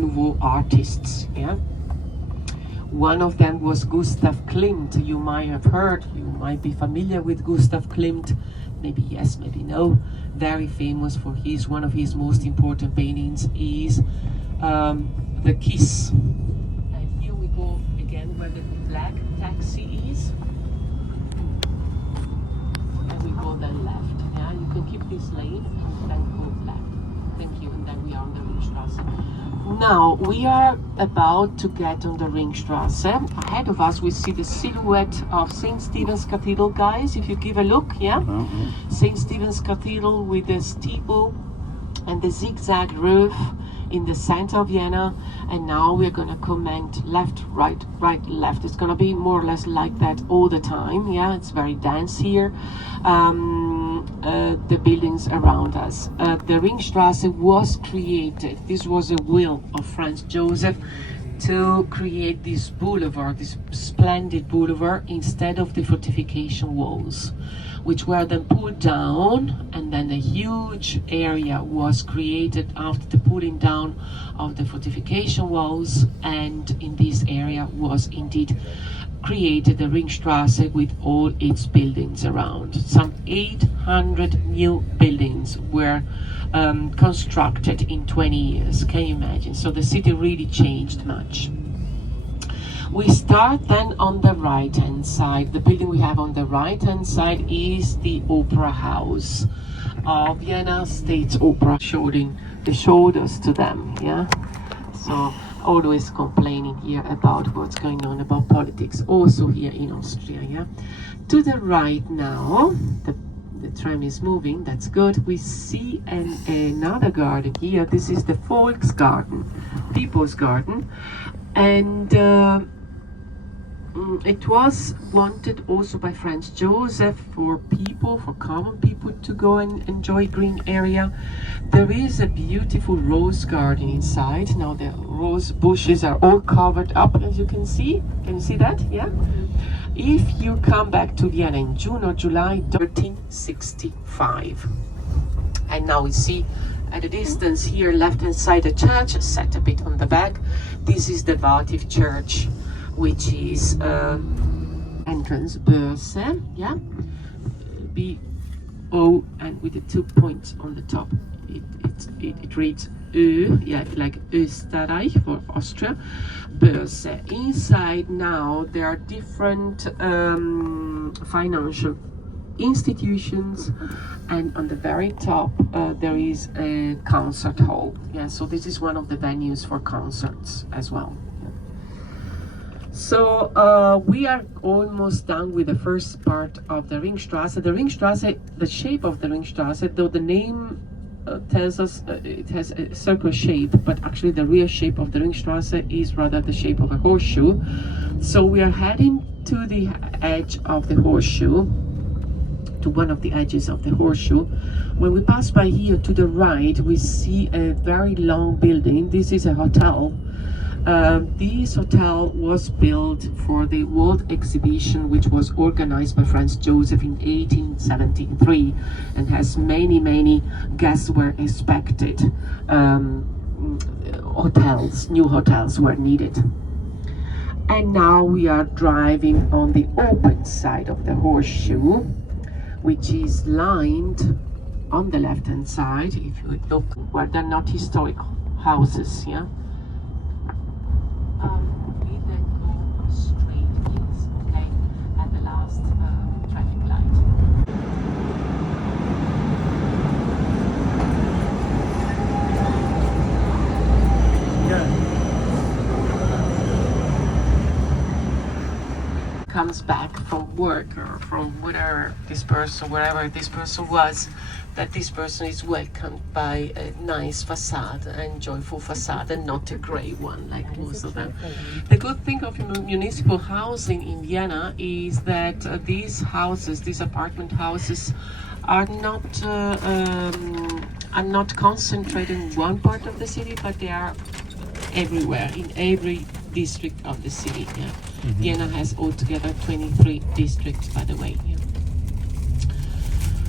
Nouveau artists. Yeah, one of them was Gustav Klimt. You might have heard, you might be familiar with Gustav Klimt. Maybe yes, maybe no. Very famous for one of his most important paintings is The Kiss. And here we go again where the black taxi is. And we go then left. Yeah, you can keep this lane and then go left. Thank you. And then we are on the Ringstrasse. Now we are about to get on the Ringstrasse. Ahead of us we see the silhouette of St. Stephen's Cathedral, guys, if you give a look. Yeah, St. Stephen's Cathedral with the steeple and the zigzag roof in the center of Vienna. And now we're gonna comment left, right, right, left. It's gonna be more or less like that all the time. Yeah, it's very dense here. The buildings around us. The Ringstrasse was created. This was a will of Franz Joseph to create this boulevard, this splendid boulevard, instead of the fortification walls, which were then pulled down, and then a huge area was created after the pulling down of the fortification walls, and in this area was indeed created the Ringstrasse with all its buildings around. Some 800 new buildings were constructed in 20 years. Can you imagine? So the city really changed much. We start then on the right hand side. The building we have on the right hand side is the Opera House of Vienna State Opera, showing the shoulders to them. Yeah, so always complaining here about what's going on about politics, also here in Austria. Yeah, to the right now, the tram is moving. That's good. We see another garden here. This is the Volksgarten, People's Garden, and it was wanted also by Franz Joseph for people, for common people to go and enjoy green area. There is a beautiful rose garden inside. Now the rose bushes are all covered up, as you can see. Can you see that? Yeah. If you come back to Vienna in June or July 1365, and now we see at a distance here, left hand side, the church set a bit on the back. This is the votive church, which is entrance Börse, yeah, B-O, and with the 2 points on the top, it reads Ö, yeah, like Österreich for Austria, Börse. Inside now there are different financial institutions, and on the very top there is a concert hall. Yeah, so this is one of the venues for concerts as well. So we are almost done with the first part of the Ringstrasse. The Ringstrasse, the shape of the Ringstrasse, though the name tells us it has a circle shape, but actually the real shape of the Ringstrasse is rather the shape of a horseshoe. So we are heading to the edge of the horseshoe, to one of the edges of the horseshoe. When we pass by here to the right, we see a very long building. This is a hotel. This hotel was built for the World Exhibition, which was organized by Franz Joseph in 1873, and has many guests were expected. New hotels were needed. And now we are driving on the open side of the horseshoe, which is lined on the left hand side, if you look, where they're not historical houses. Yeah. We then go straight east, okay, at the last traffic light. Yeah. Comes back from work or from wherever this person was, that this person is welcomed by a nice facade and joyful facade, and not a grey one like most of them. The good thing of municipal housing in Vienna is that these houses, these apartment houses, are not concentrated in one part of the city, but they are everywhere, in every district of the city. Yeah. Mm-hmm. Vienna has altogether 23 districts, by the way. Yeah.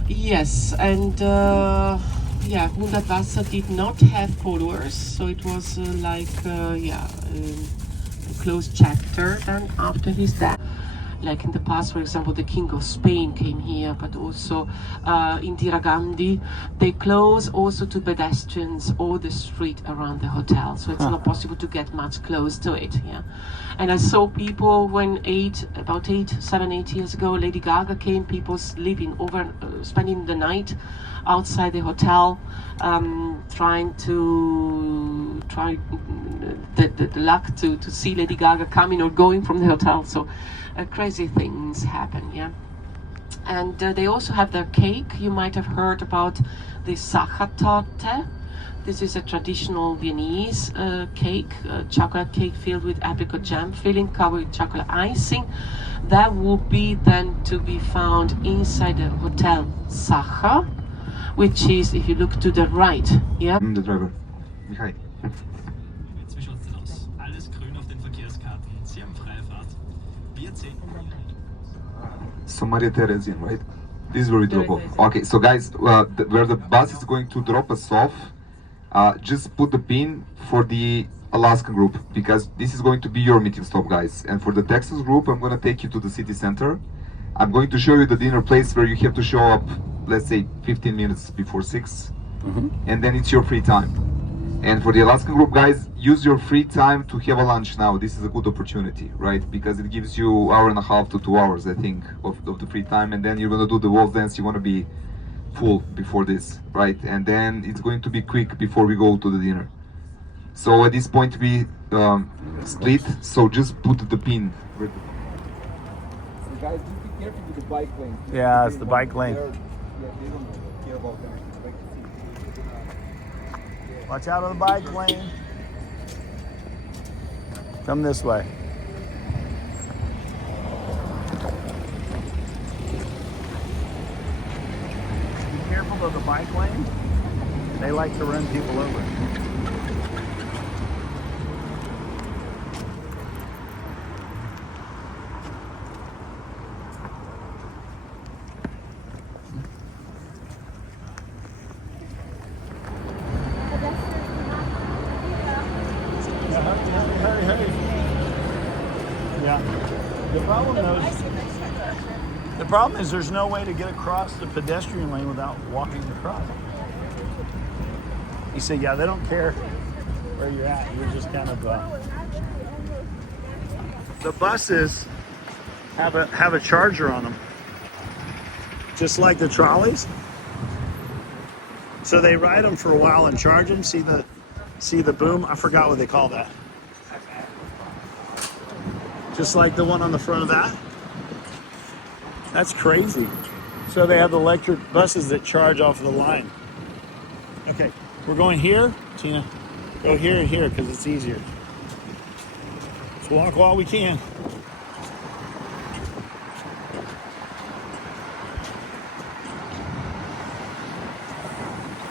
Yes, and yeah, Hundertwasser did not have followers, so it was a closed chapter then after his death. Like in the past, for example, the King of Spain came here, but also Indira Gandhi. They close also to pedestrians all the street around the hotel, so it's not possible to get much close to it. Yeah, and I saw people when about 7, 8 years ago, Lady Gaga came. People sleeping over, spending the night outside the hotel, trying the luck to see Lady Gaga coming or going from the hotel. So crazy things happen, yeah. And they also have their cake. You might have heard about the Sachertorte. This is a traditional Viennese cake, chocolate cake filled with apricot jam filling, covered with chocolate icing. That will be then to be found inside the Hotel Sacher, which is, if you look to the right, yeah. The driver. Michael. Wie schaut's denn aus? Alles grün auf den Verkehrskarten. Sie haben freie Fahrt. Wir zählen. So Maria Theresian, right? This is where we drop off. Okay, so guys, where the bus is going to drop us off, just put the pin for the Alaskan group, because this is going to be your meeting stop, guys. And for the Texas group, I'm going to take you to the city center. I'm going to show you the dinner place where you have to show up, let's say 15 minutes before 6, and then it's your free time. And for the Alaskan group, guys, use your free time to have a lunch now. This is a good opportunity, right? Because it gives you 1.5 to 2 hours, I think, of the free time. And then you're going to do the waltz dance. You want to be full before this, right? And then it's going to be quick before we go to the dinner. So at this point, we split. So just put the pin. So guys, just be careful with the bike lane. Yeah, it's the bike lane. They don't care about that. Watch out on the bike lane. Come this way. Be careful of the bike lane. They like to run people over. Yeah. The problem is there's no way to get across the pedestrian lane without walking across. He said, yeah, they don't care where you're at. You're just kind of... The buses have a charger on them, just like the trolleys. So they ride them for a while and charge them. See the boom? I forgot what they call that. Just like the one on the front of that. That's crazy. So they have electric buses that charge off of the line. Okay, we're going here. Tina, go here and here because it's easier. Let's walk while we can.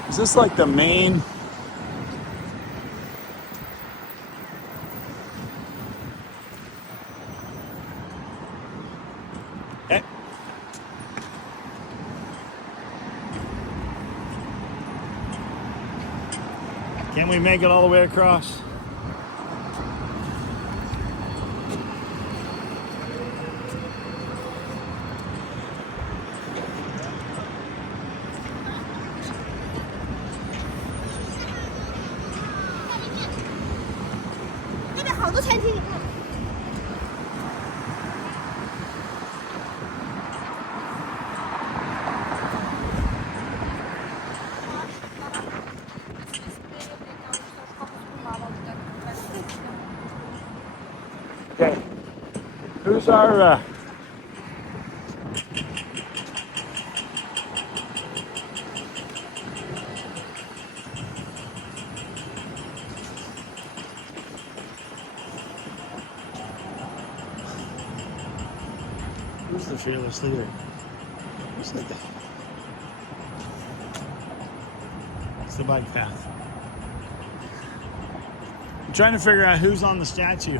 Is this like the main? Hey. Can we make it all the way across? Okay, who's our who's the fearless leader? Who's like that? It's the bike path. I'm trying to figure out who's on the statue.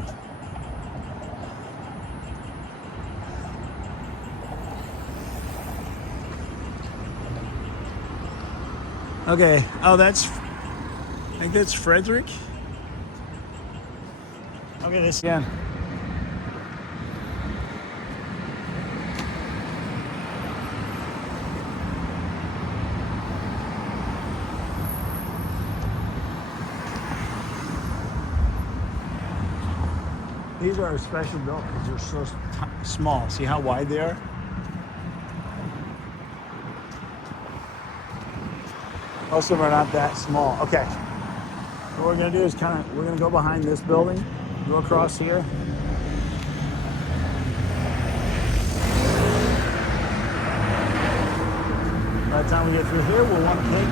Okay. Oh, I think that's Frederick. Okay, this again. These are special built because they're so small. See how wide they are? Most of them are not that small. Okay. So what we're gonna do is we're gonna go behind this building, go across here. By the time we get through here, we'll want to take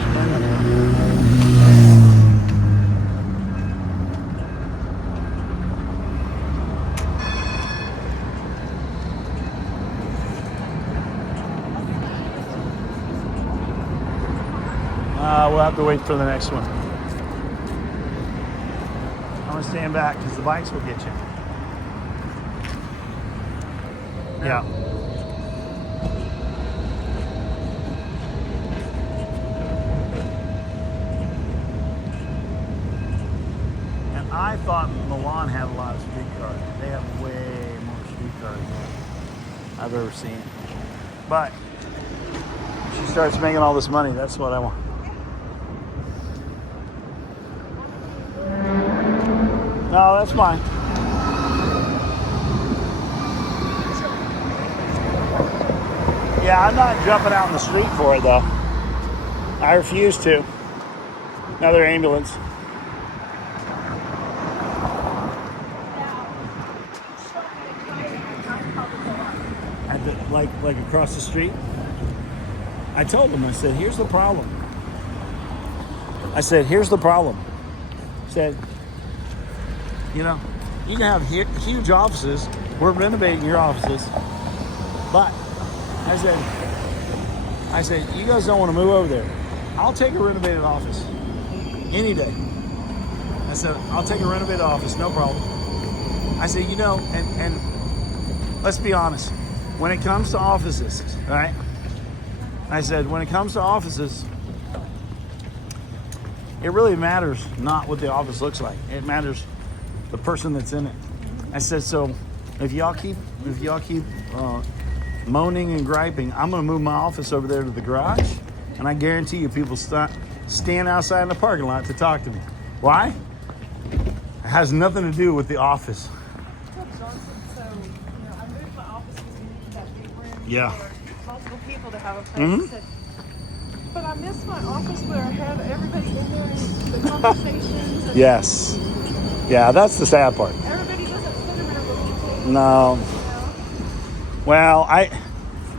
we'll have to wait for the next one. I'm gonna stand back because the bikes will get you. Yeah. And I thought Milan had a lot of streetcars. They have way more streetcars than I've ever seen. But if she starts making all this money, that's what I want. No, that's fine. Yeah, I'm not jumping out in the street for it though. I refuse to. Another ambulance. Like across the street. I told them, I said, here's the problem. I said, you know, you can have huge offices. We're renovating your offices. But I said, you guys don't want to move over there. I'll take a renovated office any day. I said, I'll take a renovated office, no problem. I said, you know, and let's be honest, when it comes to offices, right? I said, when it comes to offices, it really matters not what the office looks like. It matters the person that's in it. I said, so if y'all keep moaning and griping, I'm gonna move my office over there to the garage, and I guarantee you people stand outside in the parking lot to talk to me. Why? It has nothing to do with the office. Yeah. Multiple people to have a place. But I miss my office where I had everybody in there and the conversations. And Yes. Yeah, that's the sad part. everybody doesn't sit around the table. No. You know? Well, I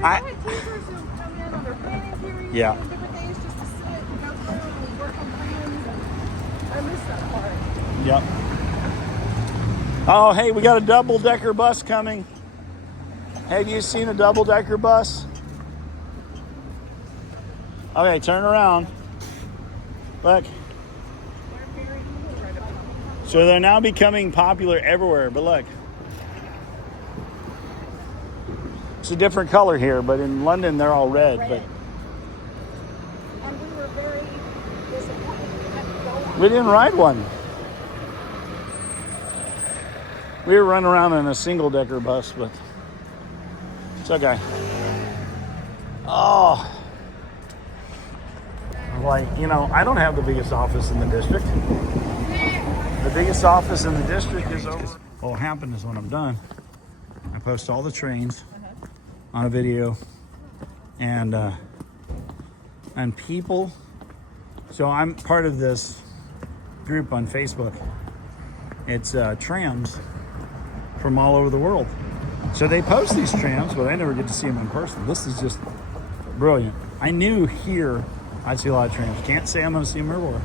had teachers who come in on their planning period Yeah. and different things just to sit and go through and work on plans. And I miss that part. Yep. Oh, hey, we got a double-decker bus coming. Have you seen a double-decker bus? Okay, turn around. Look. So they're now becoming popular everywhere, but look. It's a different color here, but in London they're all red. But And we were very disappointed we had to go on. we didn't ride one. We were running around in a single-decker bus, but it's okay. Oh. Like, you know, I don't have the biggest office in the district. The biggest office in the district is over. What will happen is when I'm done, I post all the trains on a video, and people. So I'm part of this group on Facebook. It's trams from all over the world. So they post these trams, but I never get to see them in person. This is just brilliant. I knew here I'd see a lot of trams. Can't say I'm going to see them everywhere,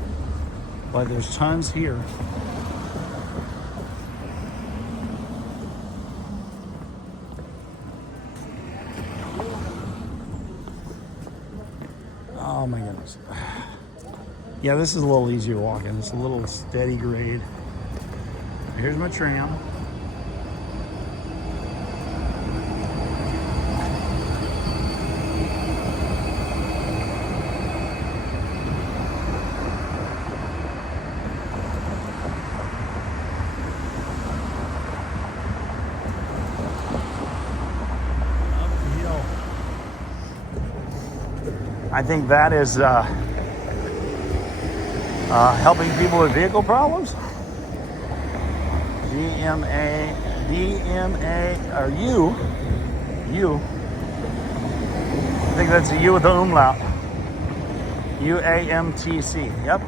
but there's tons here. Oh my goodness. Yeah, this is a little easier walking. It's a little steady grade. Here's my tram. I think that is helping people with vehicle problems. DMA, or U. I think that's a U with the umlaut. UAMTC. Yep.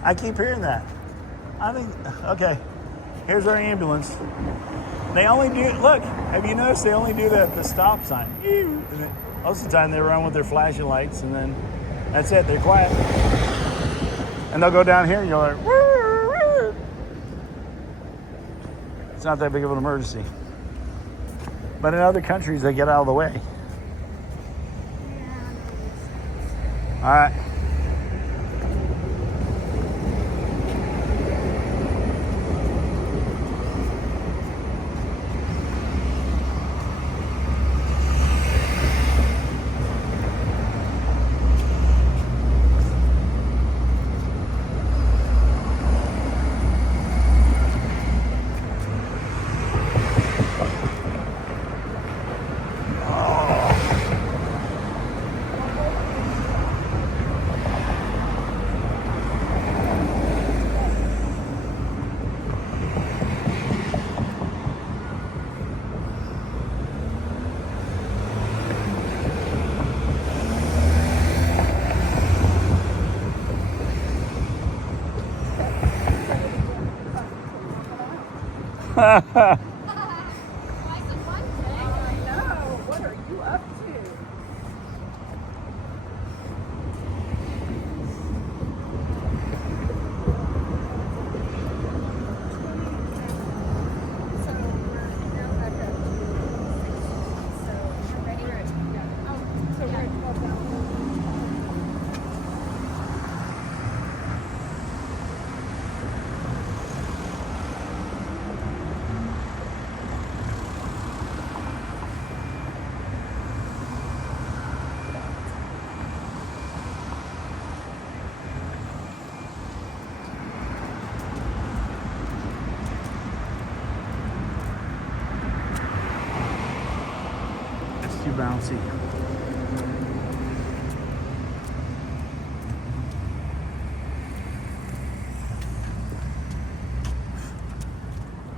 I keep hearing that. I think, okay, here's our ambulance. They only do, look, have you noticed they only do that at the stop sign? Most of the time they run with their flashing lights and then that's it, they're quiet. And they'll go down here and you're like, woo, woo. It's not that big of an emergency. But in other countries, they get out of the way. All right. What are you up to? It's too bouncy.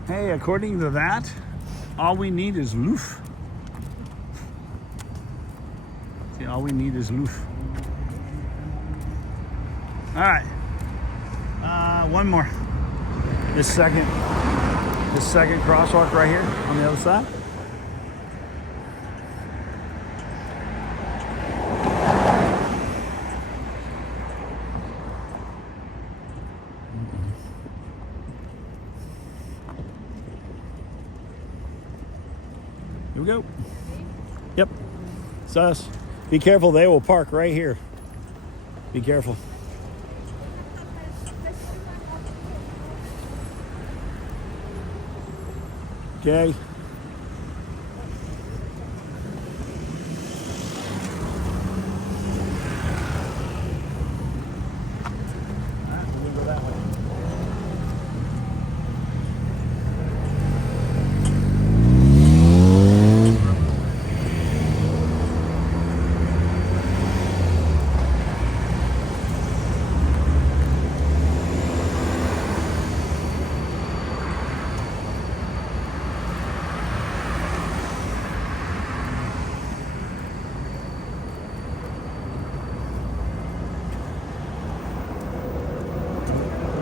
Hey, according to that, all we need is loof. See, all we need is loof. All right, one more. This second crosswalk right here on the other side. Here we go. Yep, it's us. Be careful, they will park right here. Be careful. Okay. We'll go that way.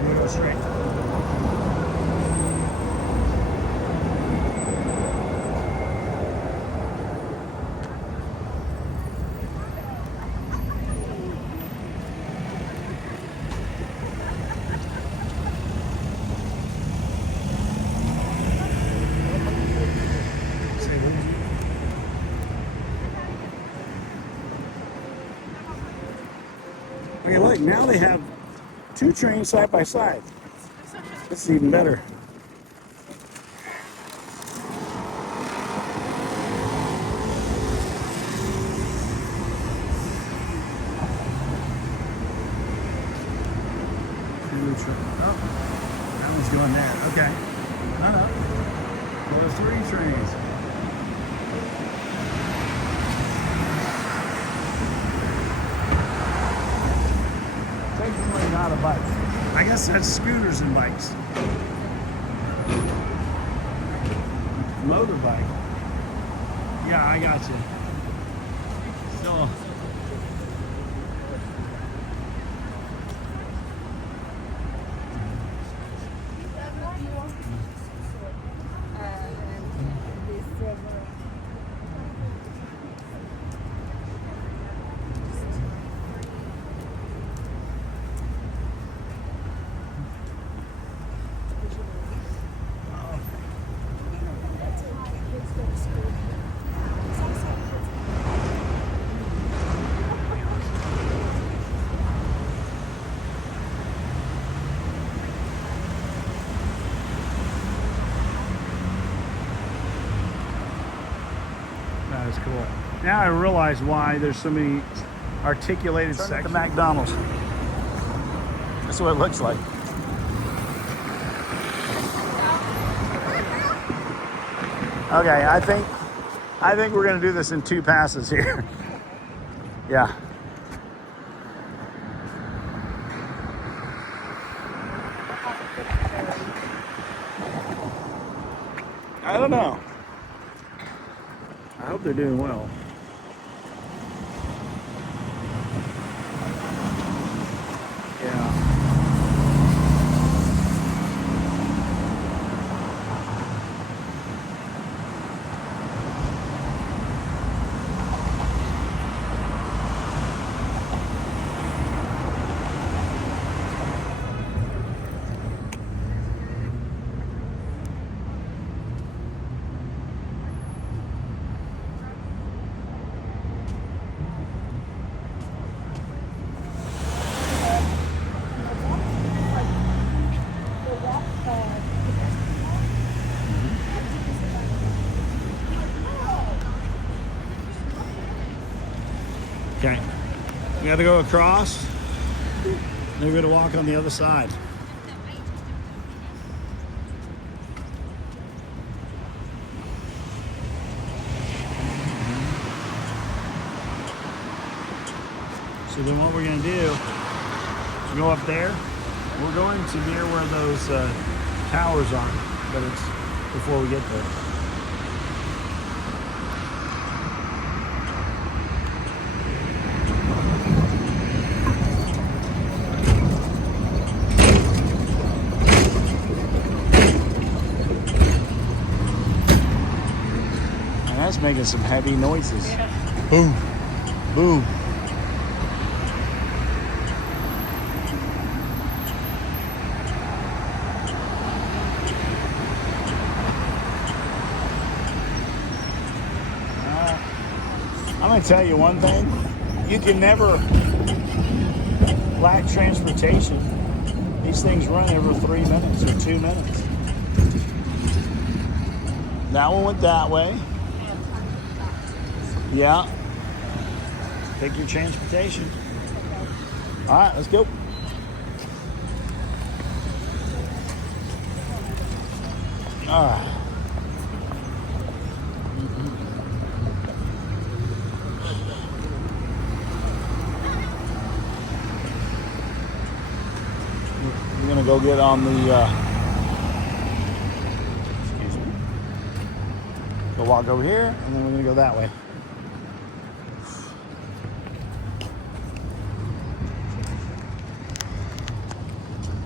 We'll go straight. Okay, look, now they have two trains side by side. This is even better. Oh, that one's doing that. Okay. There are 3 trains. Technically not a bike. I guess that's scooters and bikes. Motorbike. Yeah, I got you. So. That is cool. Now I realize why there's so many articulated sections. The McDonald's. That's what it looks like. Okay, I think we're gonna do this in 2 passes here. Yeah. I don't know. I hope they're doing well. Yeah. Okay, we got to go across. Then we're going to walk on the other side. So then what we're going to do is go up there. We're going to near where those towers are, but it's before we get there. That's making some heavy noises. Yeah. Boom, boom. I'm gonna tell you one thing. You can never lack transportation. These things run every 3 minutes or 2 minutes. That one went that way. Yeah. Take your transportation. All right, let's go. All right. We're gonna go get on the. Excuse me. Go walk over here, and then we're gonna go that way.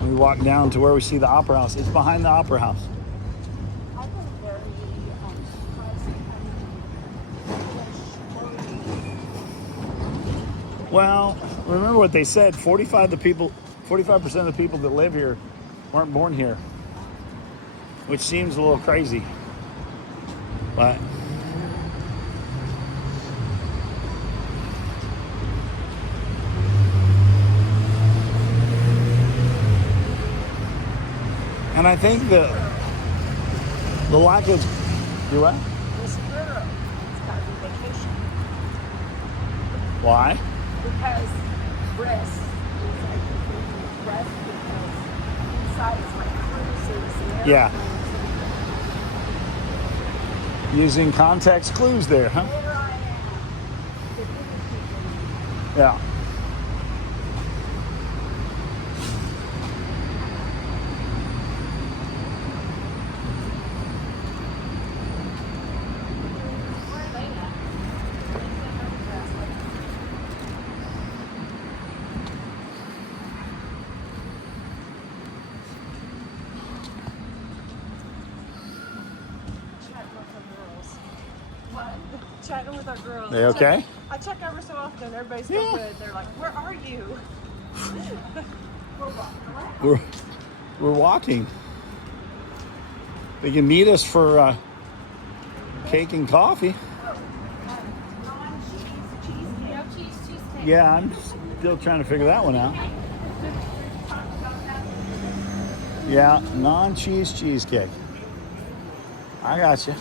We walk down to where we see the Opera House. It's behind the Opera House. Well, remember what they said, 45% of the people that live here weren't born here, which seems a little crazy, but and And I think the lack of do what? This girl, it's got to be vacation. Why? Because rest. Rest because inside it's like cruises and Yeah. airplanes. Using context clues there, huh? There I am. The bigger people. Yeah. Chatting with our girls. They okay? I check ever so often. Everybody's so Yeah. good. They're like, "Where are you?" We're walking. They can meet us for cake and coffee. Yeah, I'm still trying to figure that one out. Yeah, non-cheese cheesecake. I got you.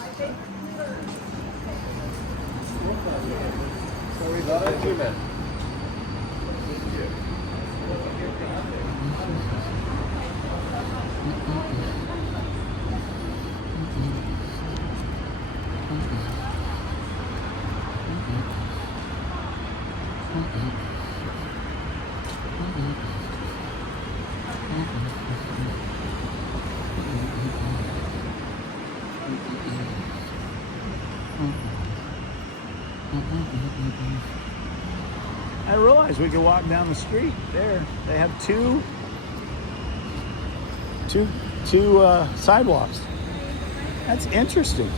I realized we could walk down the street there. They have two sidewalks. That's interesting.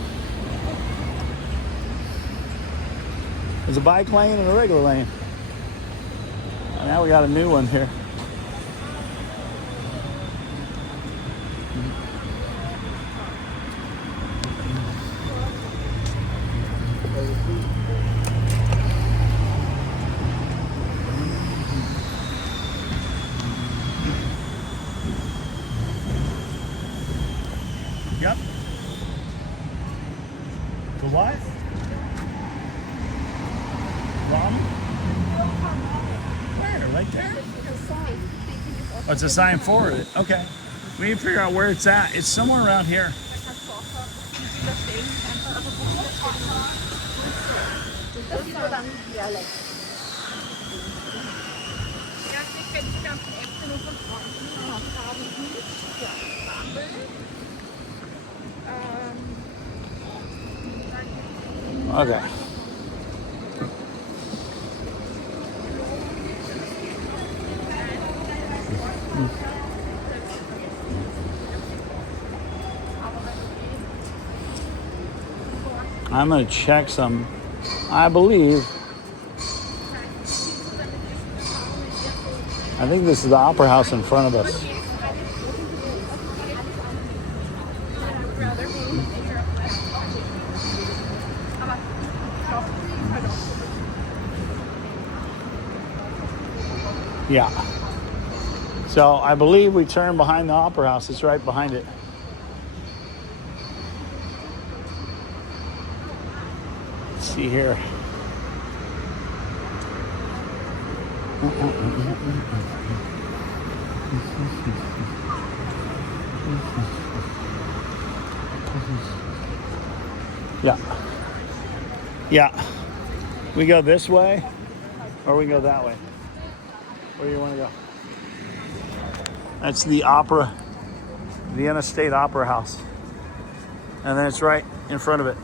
There's a bike lane and a regular lane. And now we got a new one here. Yep. The what? Ramen? Where? Right there? Oh, it's a sign for it. Okay. We need to figure out where it's at. It's somewhere around here. Okay. I'm going to check some. I think this is the Opera House in front of us. Yeah. So I believe we turn behind the Opera House. It's right behind it. Let's see here. Yeah. Yeah. We go this way or we go that way? Where do you want to go? That's the Vienna State Opera House. And then it's right in front of it.